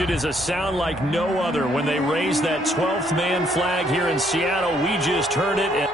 It is a sound like no other when they raise that 12th man flag here in Seattle. We just heard it.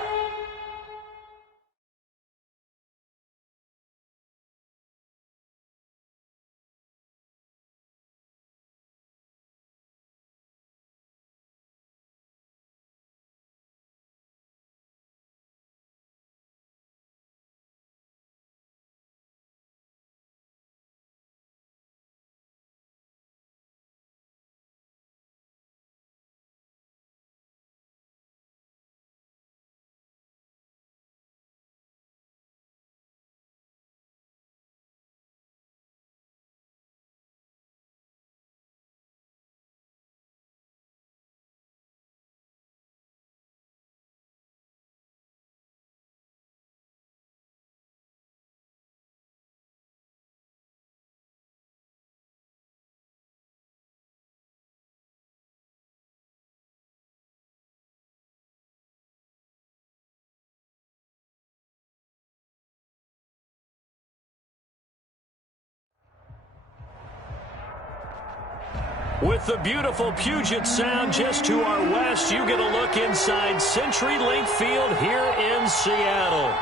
With the beautiful Puget Sound just to our west, you get a look inside CenturyLink Field here in Seattle.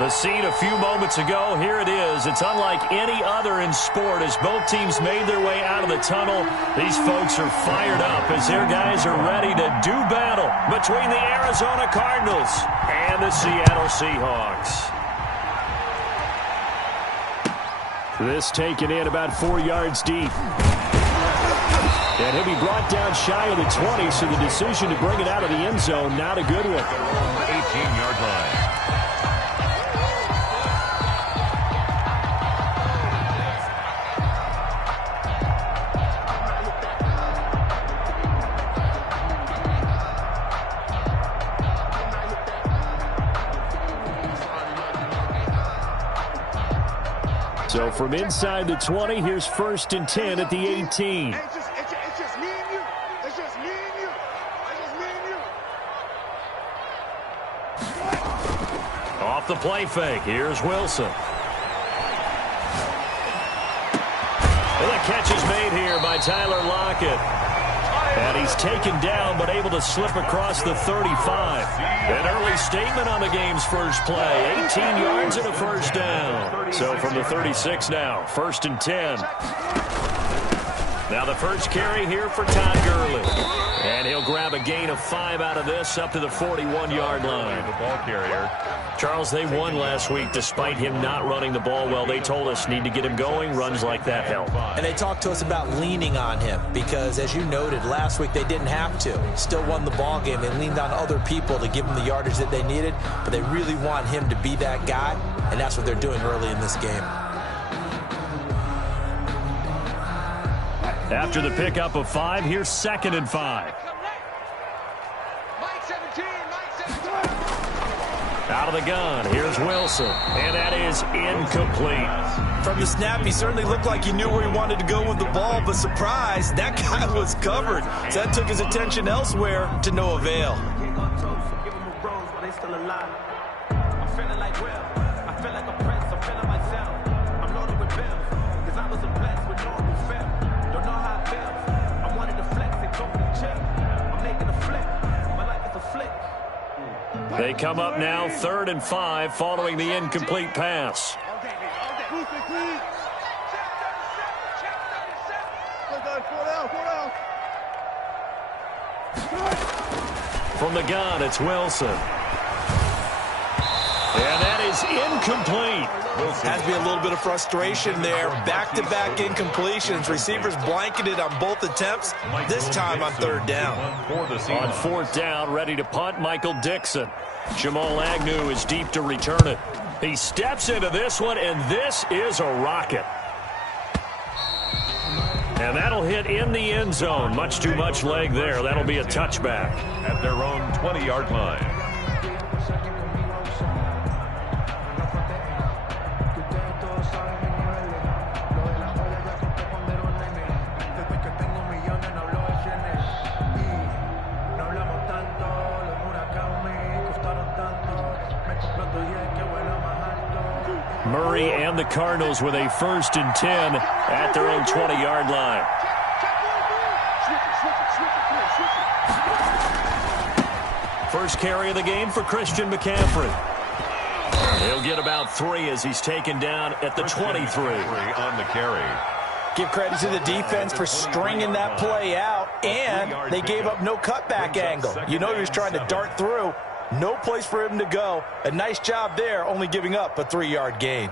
The scene a few moments ago, here it is. It's unlike any other in sport as both teams made their way out of the tunnel. These folks are fired up as their guys are ready to do battle between the Arizona Cardinals and the Seattle Seahawks. This taken in about 4 yards deep. And he'll be brought down shy of the 20, so the decision to bring it out of the end zone, not a good one. 18-yard line. So from inside the 20, here's 1st and 10 at the 18. Off the play fake, here's Wilson. And the catch is made here by Tyler Lockett. And he's taken down, but able to slip across the 35. An early statement on the game's first play. 18 yards and a first down. So from the 36 now, 1st and 10. Now the first carry here for Todd Gurley. And he'll grab a gain of 5 out of this up to the 41-yard line. The ball carrier. Charles, they won last week despite him not running the ball well. They told us need to get him going. Runs like that help. And they talked to us about leaning on him because, as you noted, last week they didn't have to. Still won the ball game. They leaned on other people to give them the yardage that they needed, but they really want him to be that guy, and that's what they're doing early in this game. After the pickup of 5, here's 2nd and 5. Out of the gun, here's Wilson, and that is incomplete. From the snap, he certainly looked like he knew where he wanted to go with the ball, but surprise, that guy was covered. So that took his attention elsewhere to no avail. They come up now 3rd and 5 following the incomplete pass. From the gun, it's Wilson. And that is incomplete. Has to be a little bit of frustration there. Back-to-back incompletions. Receivers blanketed on both attempts, this time on 3rd down. On 4th down, ready to punt, Michael Dixon. Jamal Agnew is deep to return it. He steps into this one, and this is a rocket. And that'll hit in the end zone. Much too much leg there. That'll be a touchback. At their own 20-yard line. Murray and the Cardinals with a 1st and 10 at their own 20-yard line. First carry of the game for Christian McCaffrey. He'll get about 3 as he's taken down at the 23. On the carry. Give credit to the defense for stringing that play out, and they gave up no cutback angle. You know he was trying to dart through. No place for him to go. A nice job there, only giving up a 3-yard gain.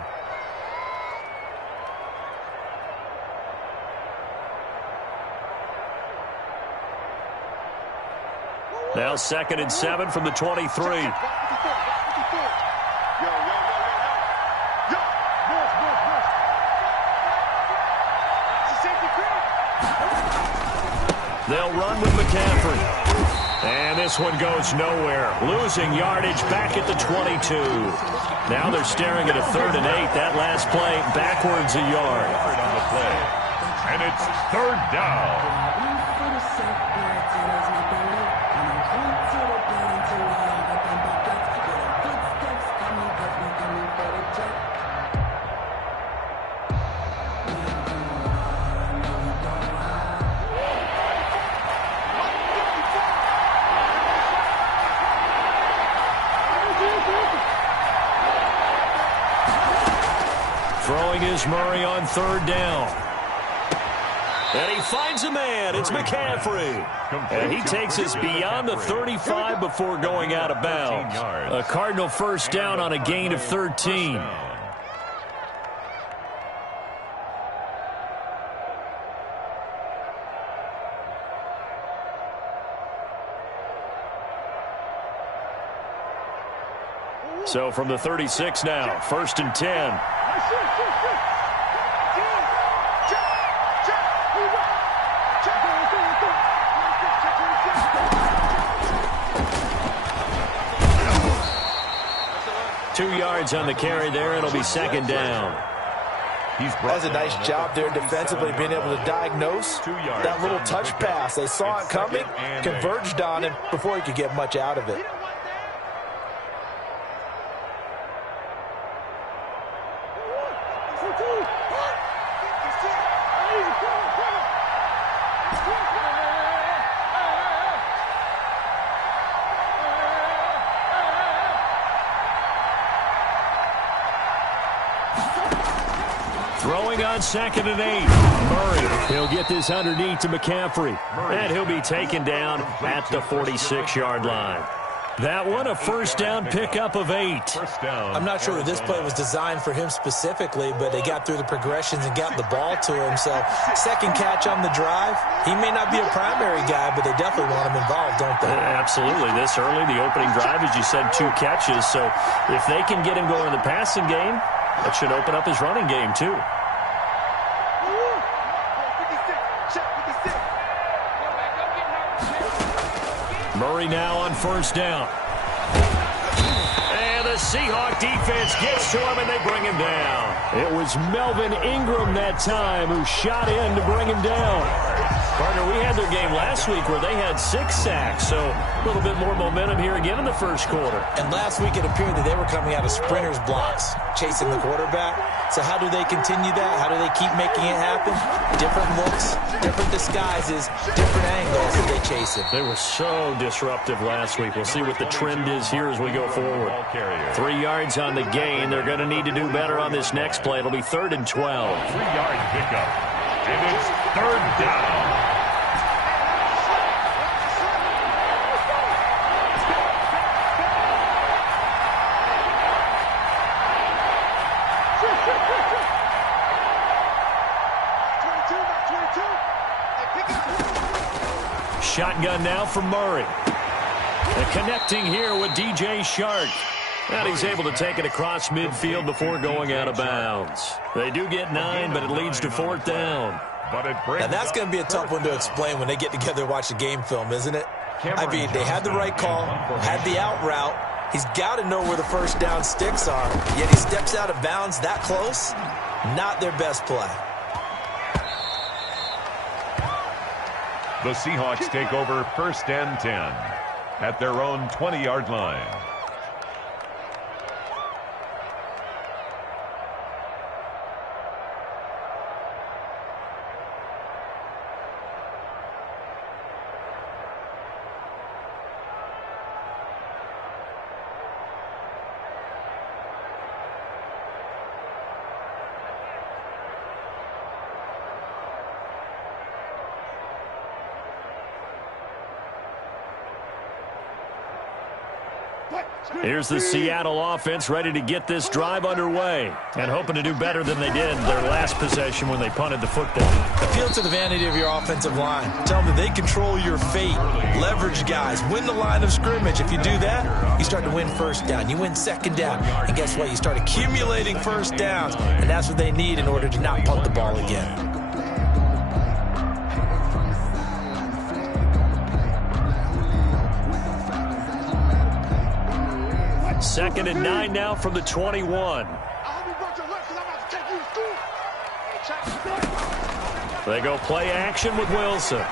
Now 2nd and 7 from the 23. They'll run with McCaffrey. And this one goes nowhere. Losing yardage back at the 22. Now they're staring at a 3rd and 8. That last play backwards a yard. On the play. And it's 3rd down. Throwing is Murray on 3rd down. And he finds a man. It's McCaffrey. And he takes us beyond the 35 before going out of bounds. A Cardinal first down on a gain of 13. So from the 36 now, 1st and 10. 2 yards on the carry there. It'll be 2nd down. That's a nice job there defensively, being able to diagnose that little touch pass. They saw it coming, converged on him before he could get much out of it. Throwing on 2nd and 8. Murray, he'll get this underneath to McCaffrey. And he'll be taken down at the 46-yard line. That one, a first down pickup of 8. I'm not sure that this play was designed for him specifically, but they got through the progressions and got the ball to him. So, 2nd catch on the drive. He may not be a primary guy, but they definitely want him involved, don't they? Absolutely. This early, the opening drive, as you said, 2 catches. So, if they can get him going in the passing game, that should open up his running game, too. Murray now on 1st down. And the Seahawk defense gets to him, and they bring him down. It was Melvin Ingram that time who shot in to bring him down. Partner, we had their game last week where they had 6 sacks, so a little bit more momentum here again in the 1st quarter. And last week it appeared that they were coming out of sprinters blocks, chasing the quarterback. So how do they continue that? How do they keep making it happen? Different looks, different disguises, different angles that they chase him. They were so disruptive last week. We'll see what the trend is here as we go forward. 3 yards on the gain. They're going to need to do better on this next play. It'll be 3rd and 12. 3-yard pickup. And it's 3rd down. Shotgun now from Murray. And connecting here with DJ Shark. And he's able to take it across midfield before going out of bounds. They do get 9, but it leads to 4th down. Now that's going to be a tough one to explain when they get together and watch the game film, isn't it? I mean, they had the right call, had the out route. He's got to know where the first down sticks are, yet he steps out of bounds that close. Not their best play. The Seahawks take over 1st and 10 at their own 20-yard line. Here's the Seattle offense ready to get this drive underway and hoping to do better than they did their last possession when they punted the football. Appeal to the vanity of your offensive line. Tell them that they control your fate. Leverage guys. Win the line of scrimmage. If you do that, you start to win first down. You win second down. And guess what? You start accumulating first downs. And that's what they need in order to not punt the ball again. Second and 9 now from the 21. They go play action with Wilson.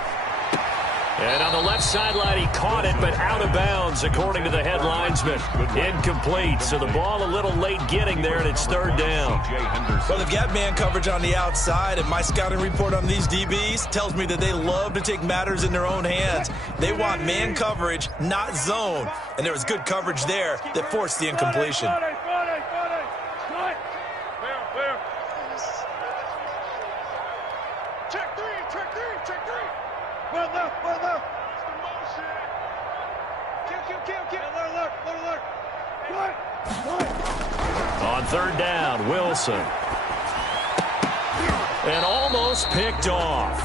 And on the left sideline, he caught it, but out of bounds, according to the head linesman. Incomplete, so the ball a little late getting there, and it's third down. Well, they've got man coverage on the outside, and my scouting report on these DBs tells me that they love to take matters in their own hands. They want man coverage, not zone. And there was good coverage there that forced the incompletion. On third down, Wilson. And almost picked off.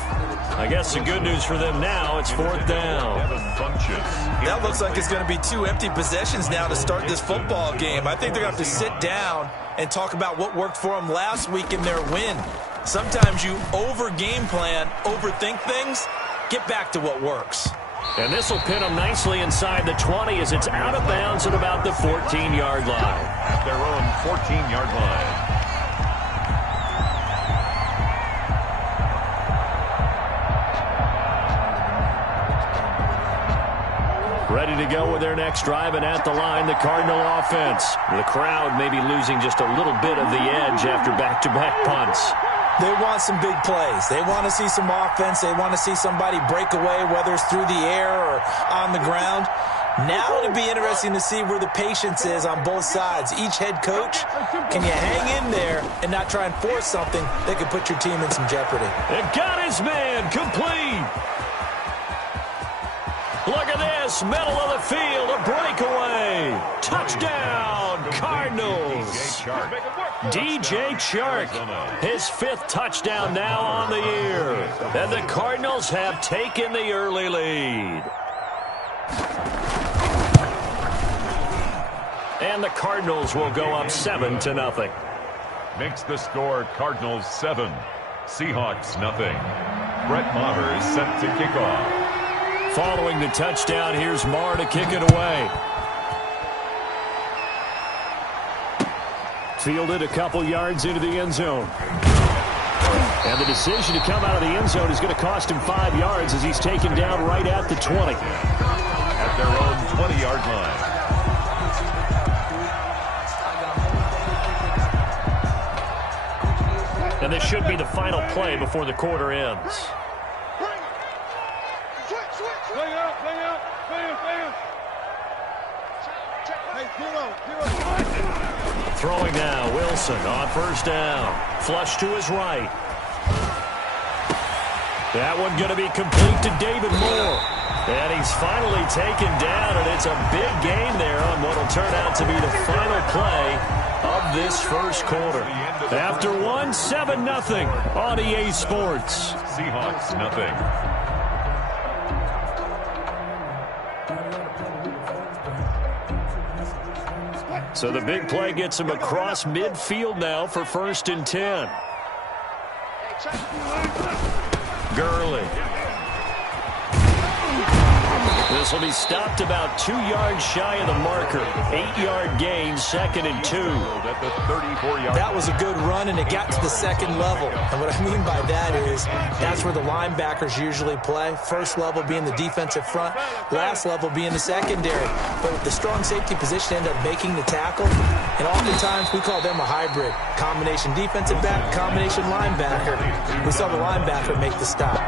I guess the good news for them now, it's fourth down. That looks like it's going to be 2 empty possessions now to start this football game. I think they're going to have to sit down and talk about what worked for them last week in their win. Sometimes you over-game plan, overthink things. Get back to what works. And this will pin them nicely inside the 20 as it's out of bounds at about the 14-yard line. At their own 14-yard line. Ready to go with their next drive, and at the line, the Cardinal offense. The crowd may be losing just a little bit of the edge after back-to-back punts. They want some big plays. They want to see some offense. They want to see somebody break away, whether it's through the air or on the ground. Now it'll be interesting to see where the patience is on both sides. Each head coach, can you hang in there and not try and force something that could put your team in some jeopardy? It got his man complete. Look at this, middle of the field, a breakaway. Touchdown, Cardinals. DJ Chark, his 5th touchdown now on the year. And the Cardinals have taken the early lead. And the Cardinals will go up 7-0. Makes the score Cardinals 7, Seahawks nothing. Brett Maher is set to kick off. Following the touchdown, here's Maher to kick it away. Fielded a couple yards into the end zone. And the decision to come out of the end zone is going to cost him 5 yards as he's taken down right at the 20. At their own 20-yard line. And this should be the final play before the quarter ends. Throwing now, Wilson on first down. Flush to his right. That one going to be complete to David Moore. And he's finally taken down, and it's a big gain there on what will turn out to be the final play of this first quarter. After one, 7-0 on EA Sports. Seahawks nothing. So the big play gets him across midfield now for 1st and 10. Gurley. This will be stopped about 2 yards shy of the marker. 8-yard gain, 2nd and 2. At the 34-yard. That was a good run, and it got to the second level. And what I mean by that is that's where the linebackers usually play. First level being the defensive front, last level being the secondary. But the strong safety position ended up making the tackle, and oftentimes we call them a hybrid. Combination defensive back, combination linebacker. We saw the linebacker make the stop.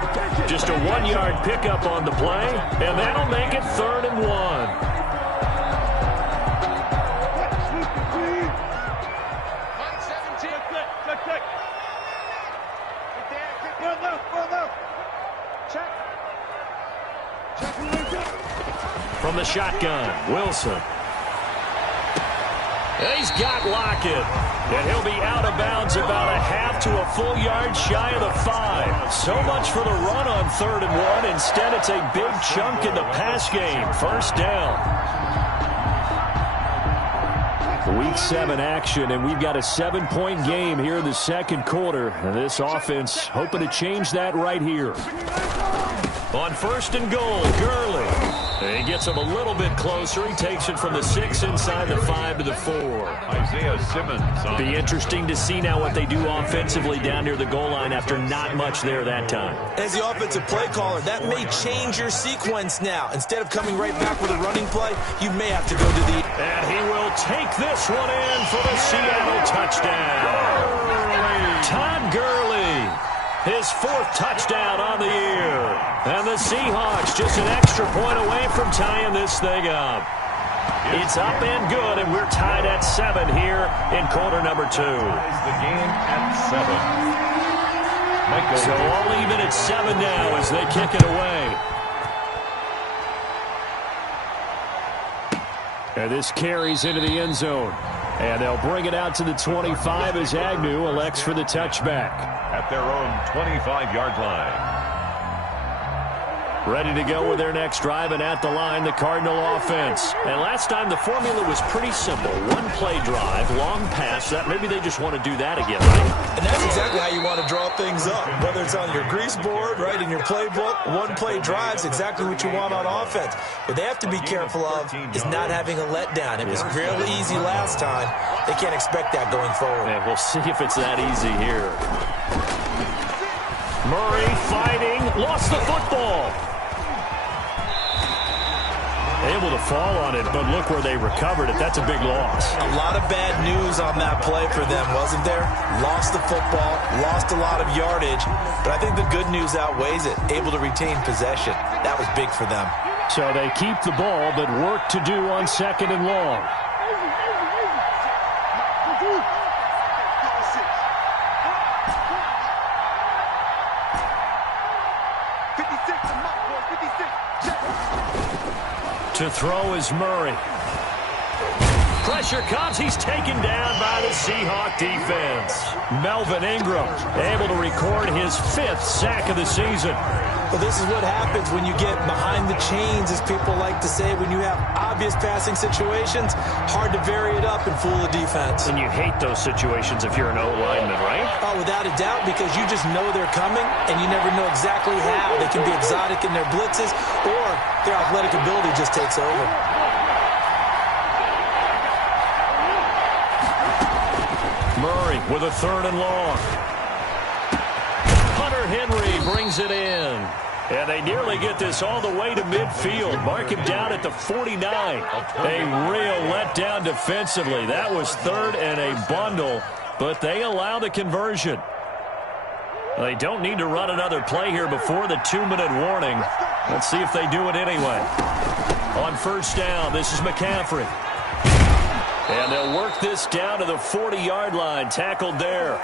Just a 1-yard pickup on the play, and that'll make it 3rd and 1. From the shotgun, Wilson. And he's got Lockett. And he'll be out of bounds about a half to a full yard shy of the 5. So much for the run on 3rd and 1. Instead, it's a big chunk in the pass game. First down. Week 7 action, and we've got a 7-point game here in the second quarter. And this offense hoping to change that right here. On 1st and goal, Gurley. He gets him a little bit closer. He takes it from the 6 inside the 5 to the 4. Isaiah Simmons. Be interesting to see now what they do offensively down near the goal line after not much there that time. As the offensive play caller, that may change your sequence now. Instead of coming right back with a running play, you may have to go to the... And he will take this one in for the Seattle touchdown. Todd Gurley, his 4th touchdown on the year. And the Seahawks just an extra point away from tying this thing up. It's up and good, and we're tied at 7 here in quarter number 2. The game at 7. So all even at 7 now as they kick it away. And this carries into the end zone. And they'll bring it out to the 25 as Agnew elects for the touchback. At their own 25-yard line. Ready to go with their next drive, and at the line, the Cardinal offense. And last time, the formula was pretty simple. 1-play drive, long pass. That maybe they just want to do that again, right? And that's exactly how you want to draw things up. Whether it's on your grease board, right, in your playbook, 1-play drives, exactly what you want on offense. What they have to be careful of is not having a letdown. It was real easy last time. They can't expect that going forward. And we'll see if it's that easy here. Murray fighting, lost the football. Able to fall on it, but look where they recovered it. That's a big loss. A lot of bad news on that play for them, wasn't there? Lost the football, lost a lot of yardage, but I think the good news outweighs it. Able to retain possession. That was big for them. So they keep the ball, but work to do on 2nd and long. To throw is Murray. Pressure comes. He's taken down by the Seahawk defense. Melvin Ingram able to record his 5th sack of the season. Well, this is what happens when you get behind the chains, as people like to say. When you have obvious passing situations, hard to vary it up and fool the defense. And you hate those situations if you're an O-lineman, right? Oh, without a doubt, because you just know they're coming, and you never know exactly how. They can be exotic in their blitzes, or their athletic ability just takes over. Murray with a 3rd and long. Hunter Henry brings it in. And they nearly get this all the way to midfield. Mark him down at the 49. A real letdown defensively. That was 3rd and a bundle, but they allow the conversion. They don't need to run another play here before the 2-minute warning. Let's see if they do it anyway. On 1st down, this is McCaffrey. And they'll work this down to the 40-yard line. Tackled there.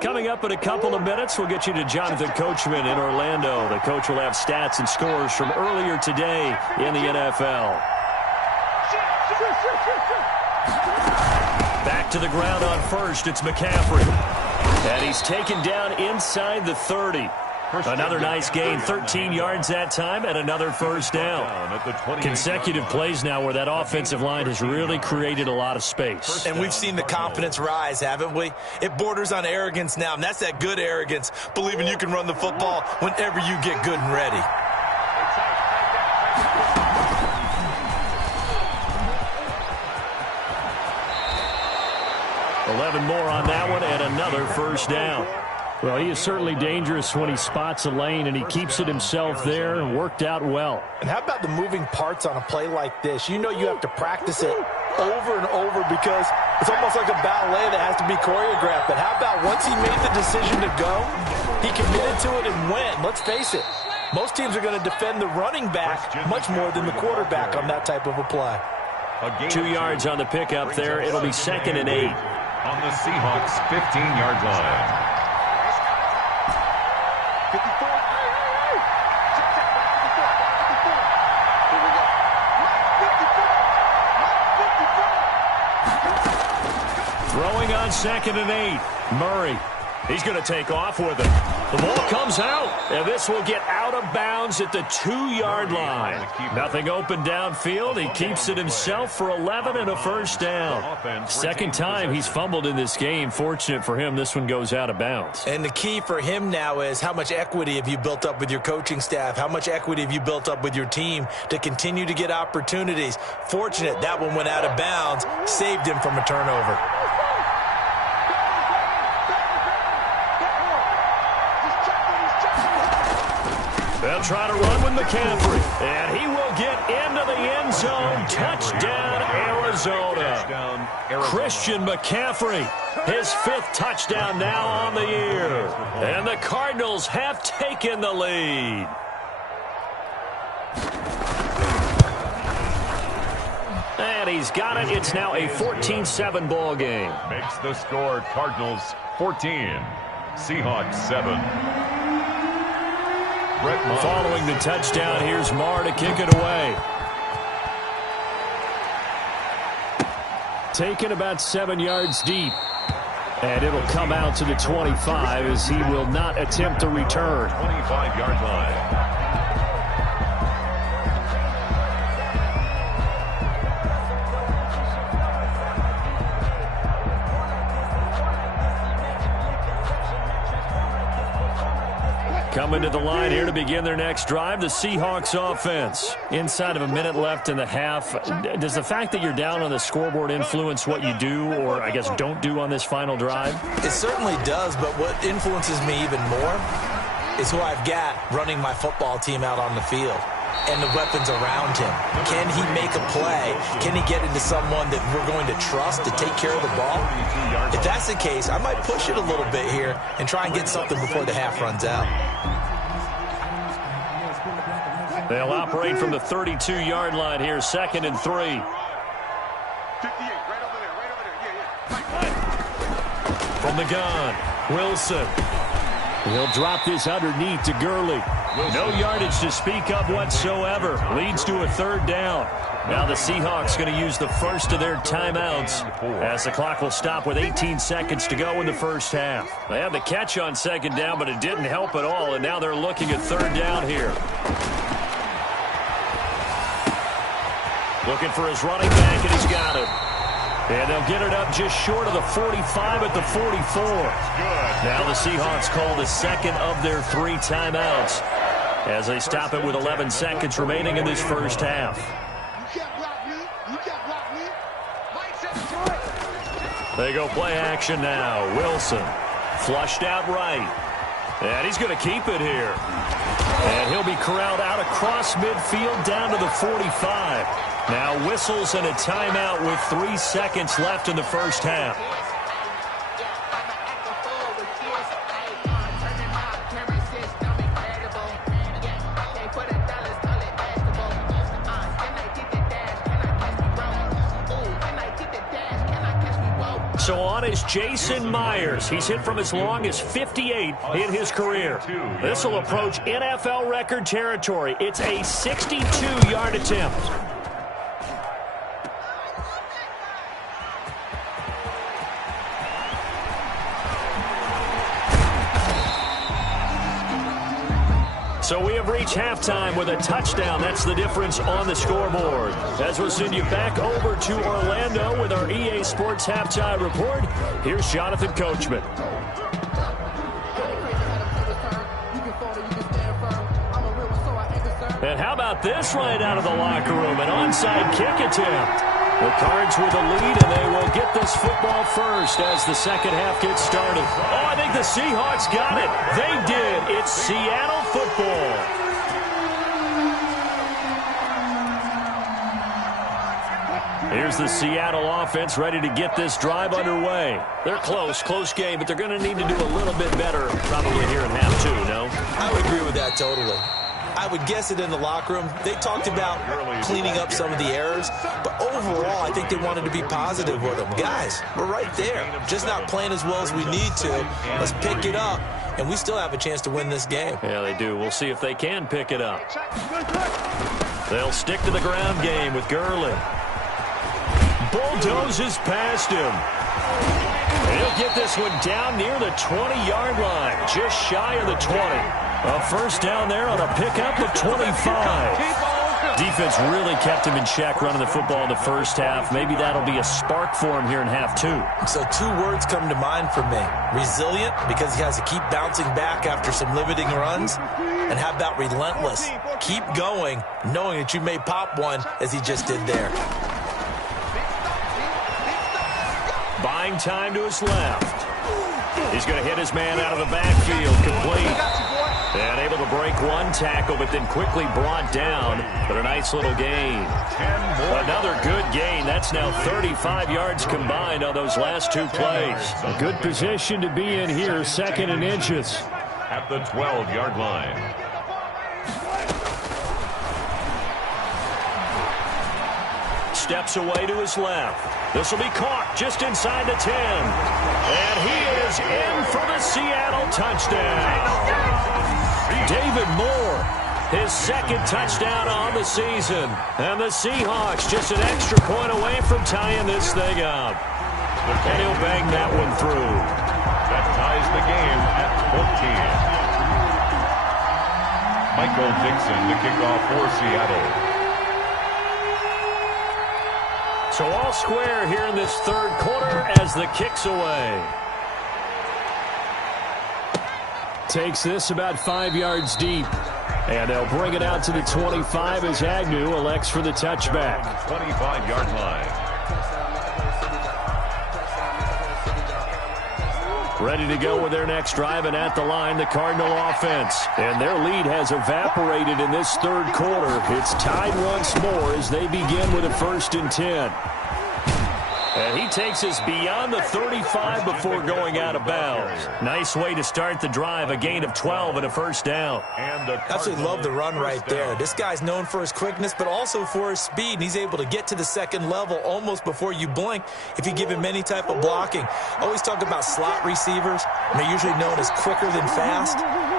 Coming up in a couple of minutes, we'll get you to Jonathan Coachman in Orlando. The coach will have stats and scores from earlier today in the NFL. Back to the ground on 1st, it's McCaffrey. And he's taken down inside the 30. Another nice gain, 13 yards that time, and another 1st down. Consecutive plays now where that offensive line has really created a lot of space. And we've seen the confidence rise, haven't we? It borders on arrogance now, and that's that good arrogance, believing you can run the football whenever you get good and ready. More on that one, and another 1st down. Well, he is certainly dangerous when he spots a lane, and he keeps it himself there and worked out well. And how about the moving parts on a play like this? You know you have to practice it over and over because it's almost like a ballet that has to be choreographed. But how about once he made the decision to go, he committed to it and went. Let's face it, Most teams are going to defend the running back much more than the quarterback on that type of a play. 2 yards on the pickup there. It'll be 2nd and 8. On the Seahawks' 15-yard line. Throwing on 2nd and 8. Murray. He's going to take off with it. The ball comes out, and this will get out of bounds at the 2-yard line. Nothing open downfield. He keeps it himself for 11 and a first down. Second time he's fumbled in this game. Fortunate for him, this one goes out of bounds. And the key for him now is how much equity have you built up with your coaching staff? How much equity have you built up with your team to continue to get opportunities? Fortunate that one went out of bounds, saved him from a turnover. They'll try to run with McCaffrey, and he will get into the end zone. Touchdown, Arizona. Christian McCaffrey, his 5th touchdown now on the year. And the Cardinals have taken the lead. And he's got it. It's now a 14-7 ball game. Makes the score Cardinals 14, Seahawks 7. Following the touchdown, here's Marr to kick it away. Taken about 7 yards deep. And it'll come out to the 25 as he will not attempt to return. 25-yard line. Coming to the line here to begin their next drive, the Seahawks offense. Inside of a minute left in the half. Does the fact that you're down on the scoreboard influence what you do, or I guess don't do on this final drive? It certainly does, but what influences me even more is who I've got running my football team out on the field and the weapons around him. Can he make a play? Can he get into someone that we're going to trust to take care of the ball? If that's the case, I might push it a little bit here and try and get something before the half runs out. They'll operate from the 32-yard line here, 2nd and 3. From the gun, Wilson. He'll drop this underneath to Gurley. No yardage to speak of whatsoever. Leads to a 3rd down. Now the Seahawks going to use the first of their timeouts as the clock will stop with 18 seconds to go in the first half. They had the catch on 2nd down, but it didn't help at all, and now they're looking at 3rd down here. Looking for his running back, and he's got it. And they'll get it up just short of the 45 at the 44. Now the Seahawks call the 2nd of their 3 timeouts as they stop it with 11 seconds remaining in this first half. They go play action now. Wilson flushed out right. And he's going to keep it here. And he'll be corralled out across midfield down to the 45. Now whistles and a timeout with 3 seconds left in the first half. So on is Jason Myers. He's hit from as long as 58 in his career. This will approach NFL record territory. It's a 62-yard attempt. So we have reached halftime with a touchdown. That's the difference on the scoreboard. As we'll send you back over to Orlando with our EA Sports Halftime Report, here's Jonathan Coachman. And how about this right out of the locker room? An onside kick attempt. The Cards with a lead, and they will get this football first as the second half gets started. Oh, I think the Seahawks got it. They did. It's Seattle football. Here's the Seattle offense ready to get this drive underway. They're close game, but they're going to need to do a little bit better probably here in half 2, no? I would agree with that totally. I would guess it in the locker room. They talked about cleaning up some of the errors, but overall, I think they wanted to be positive with them. Guys, we're right there. Just not playing as well as we need to. Let's pick it up, and we still have a chance to win this game. Yeah, they do. We'll see if they can pick it up. They'll stick to the ground game with Gurley. Bulldozes past him. He'll get this one down near the 20-yard line, just shy of the 20. A first down there on a pickup of 25. Defense really kept him in check running the football in the first half. Maybe that'll be a spark for him here in half two. So 2 words come to mind for me. Resilient, because he has to keep bouncing back after some limiting runs. And how about relentless? Keep going, knowing that you may pop one, as he just did there. Buying time to his left. He's going to hit his man out of the backfield, complete. And able to break one tackle, but then quickly brought down. But a nice little gain. Another good gain. That's now 35 yards combined on those last 2 plays. A good position to be in here, 2nd and inches. At the 12-yard line. Steps away to his left. This will be caught just inside the 10. And he is in for the Seattle touchdown. David Moore, his 2nd touchdown on the season. And the Seahawks just an extra point away from tying this thing up. And he'll bang that one through. That ties the game at 14. Michael Dixon to kick off for Seattle. So all square here in this 3rd quarter as the kick's away. Takes this about 5 yards deep. And they'll bring it out to the 25 as Agnew elects for the touchback. 25-yard line. Ready to go with their next drive, and at the line, the Cardinal offense. And their lead has evaporated in this 3rd quarter. It's tied once more as they begin with a 1st and 10. And he takes us beyond the 35 before going out of bounds. Nice way to start the drive, a gain of 12 and a first down. Absolutely love the run right there. This guy's known for his quickness, but also for his speed. And he's able to get to the 2nd level almost before you blink if you give him any type of blocking. I always talk about slot receivers, and they're usually known as quicker than fast.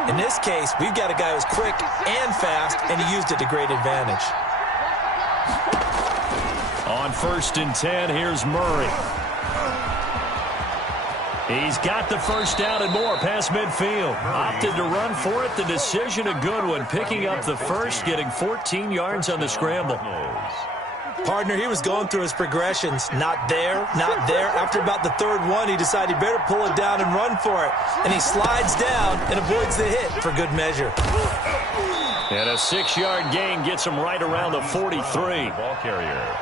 In this case, we've got a guy who's quick and fast, and he used it to great advantage. On 1st and 10, here's Murray. He's got the first down and more past midfield. Opted to run for it. The decision a good one. Picking up the first, getting 14 yards on the scramble. Partner, he was going through his progressions. Not there, not there. After about the 3rd one, he decided he better pull it down and run for it. And he slides down and avoids the hit for good measure. And a 6-yard gain gets him right around the 43. Ball carrier.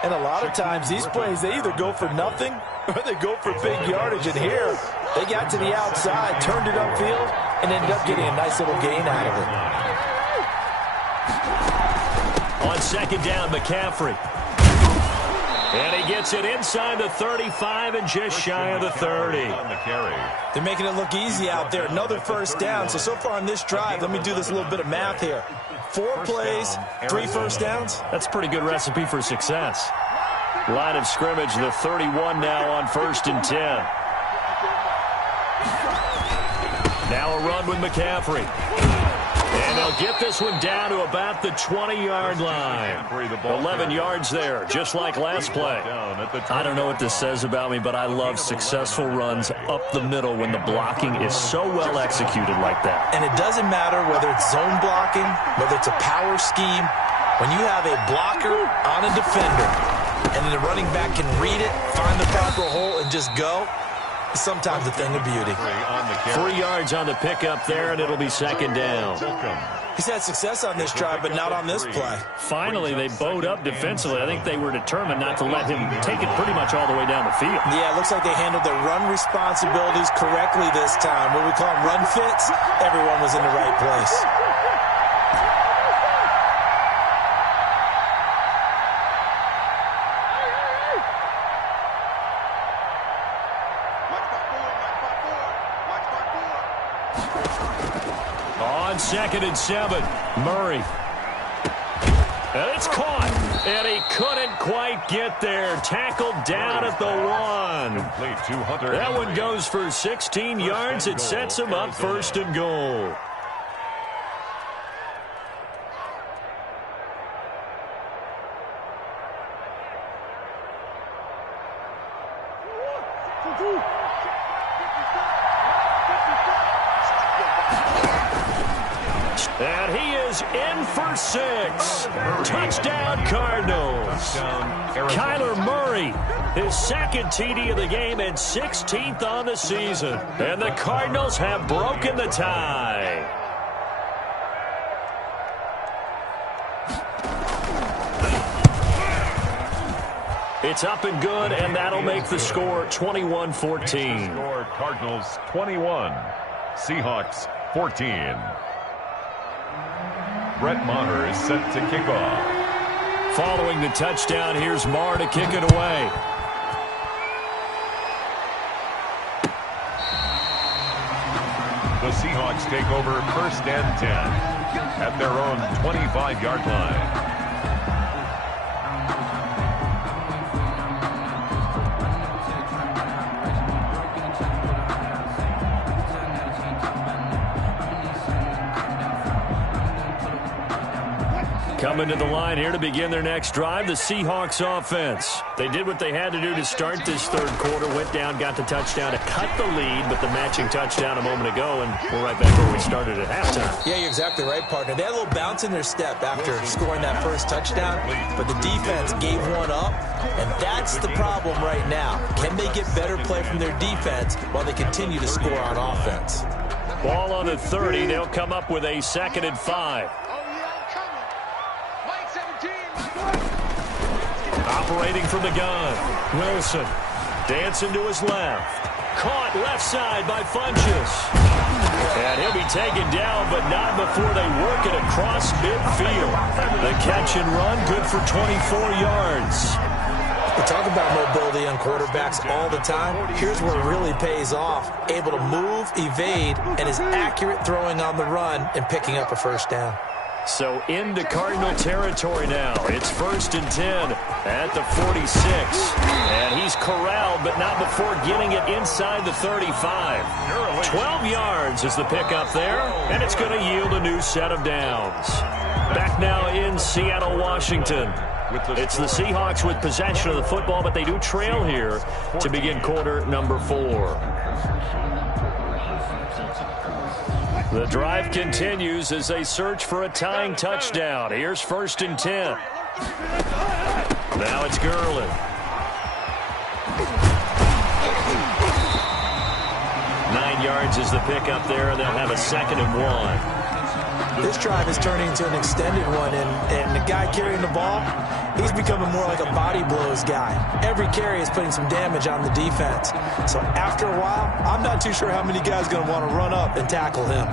And a lot of times these plays, they either go for nothing or they go for big yardage. And here, they got to the outside, turned it upfield, and ended up getting a nice little gain out of it. On 2nd down, McCaffrey. And he gets it inside the 35 and just shy of the 30. They're making it look easy out there. Another first down. So far on this drive, let me do this little bit of math here. 4 plays, 3 first downs. That's a pretty good recipe for success. Line of scrimmage, the 31 now on 1st and 10. Now a run with McCaffrey. And they'll get this one down to about the 20-yard line. 11 yards there, just like last play. I don't know what this says about me, but I love successful runs up the middle when the blocking is so well executed like that. And it doesn't matter whether it's zone blocking, whether it's a power scheme. When you have a blocker on a defender, and then the running back can read it, find the proper hole, and just go, sometimes a thing of beauty. 3 yards on the pickup there, and it'll be 2nd down. He's had success on this drive, but not on this play. Finally, they bowed up defensively. I think they were determined not to let him take it pretty much all the way down the field. Yeah, it looks like they handled their run responsibilities correctly this time. What we call them run fits, everyone was in the right place. On 2nd and 7, Murray. And it's caught. And he couldn't quite get there. Tackled down at the 1. That one goes for 16 yards. It sets him up 1st and goal. And he is in for 6. Touchdown, Cardinals. Kyler Murray, his 2nd TD of the game and 16th on the season. And the Cardinals have broken the tie. It's up and good, and that'll make the score 21-14. Score Cardinals 21, Seahawks 14. Brett Maher is set to kick off. Following the touchdown, here's Maher to kick it away. The Seahawks take over 1st and 10 at their own 25-yard line. Coming to the line here to begin their next drive, the Seahawks offense. They did what they had to do to start this 3rd quarter, went down, got the touchdown to cut the lead, but the matching touchdown a moment ago, and we're right back where we started at halftime. Yeah, you're exactly right, partner. They had a little bounce in their step after scoring that first touchdown, but the defense gave one up, and that's the problem right now. Can they get better play from their defense while they continue to score on offense? Ball on the 30. They'll come up with a 2nd and 5. Operating from the gun, Wilson dancing to his left. Caught left side by Funchess. And he'll be taken down, but not before they work it across midfield. The catch and run, good for 24 yards. We talk about mobility on quarterbacks all the time. Here's where it really pays off. Able to move, evade, and is accurate throwing on the run and picking up a 1st down. So into Cardinal territory now. It's 1st and 10 at the 46. And he's corralled, but not before getting it inside the 35. 12 yards is the pickup there, and it's going to yield a new set of downs. Back now in Seattle, Washington. It's the Seahawks with possession of the football, but they do trail here to begin quarter number 4. The drive continues as they search for a tying touchdown. Here's 1st and 10. Now it's Gurley. Nine yards is the pickup there, and they'll have a 2nd and 1. This drive is turning into an extended one, and the guy carrying the ball, he's becoming more like a body blows guy. Every carry is putting some damage on the defense. So after a while, I'm not too sure how many guys are going to want to run up and tackle him.